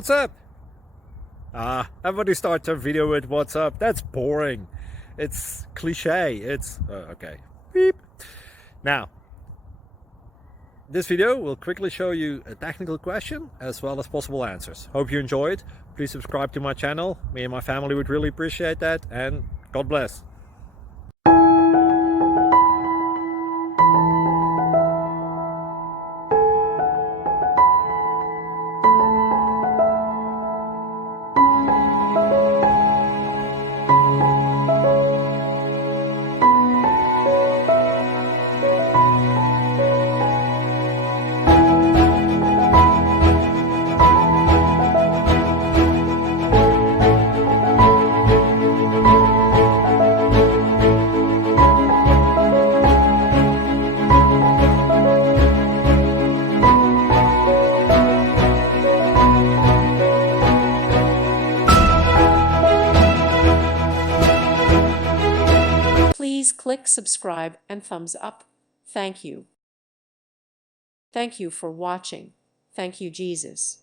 What's up? Everybody starts their video with what's up. That's boring. It's cliche. It's okay. Beep. Now, this video will quickly show you a technical question as well as possible answers. Hope you enjoyed. Please subscribe to my channel. Me and my family would really appreciate that, and God bless. Please click subscribe and thumbs up. Thank you. Thank you for watching. Thank you, Jesus.